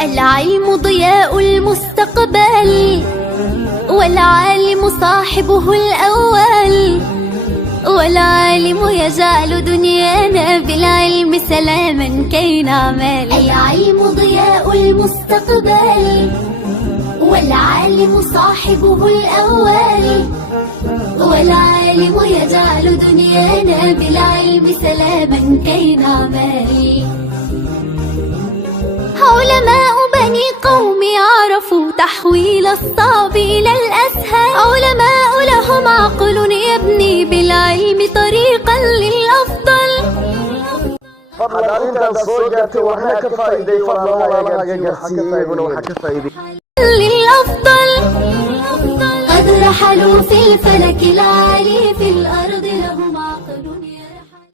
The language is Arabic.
العلم ضياء المستقبل، والعالم صاحبه الأول، والعالم يجعل دنيانا بالعلم سلاما كي نعمل. العلم ضياء المستقبل، والعالم صاحبه الأول، والعالم يجعل دنيانا بالعلم سلاما كي نعمل. علماء بني قومي عرفوا تحويل الصعب إلى الأسهل، علماء لهم عقل يبني بالعلم طريقا للأفضل. للأفضل قد رحلوا في الفلك العالي في الأرض.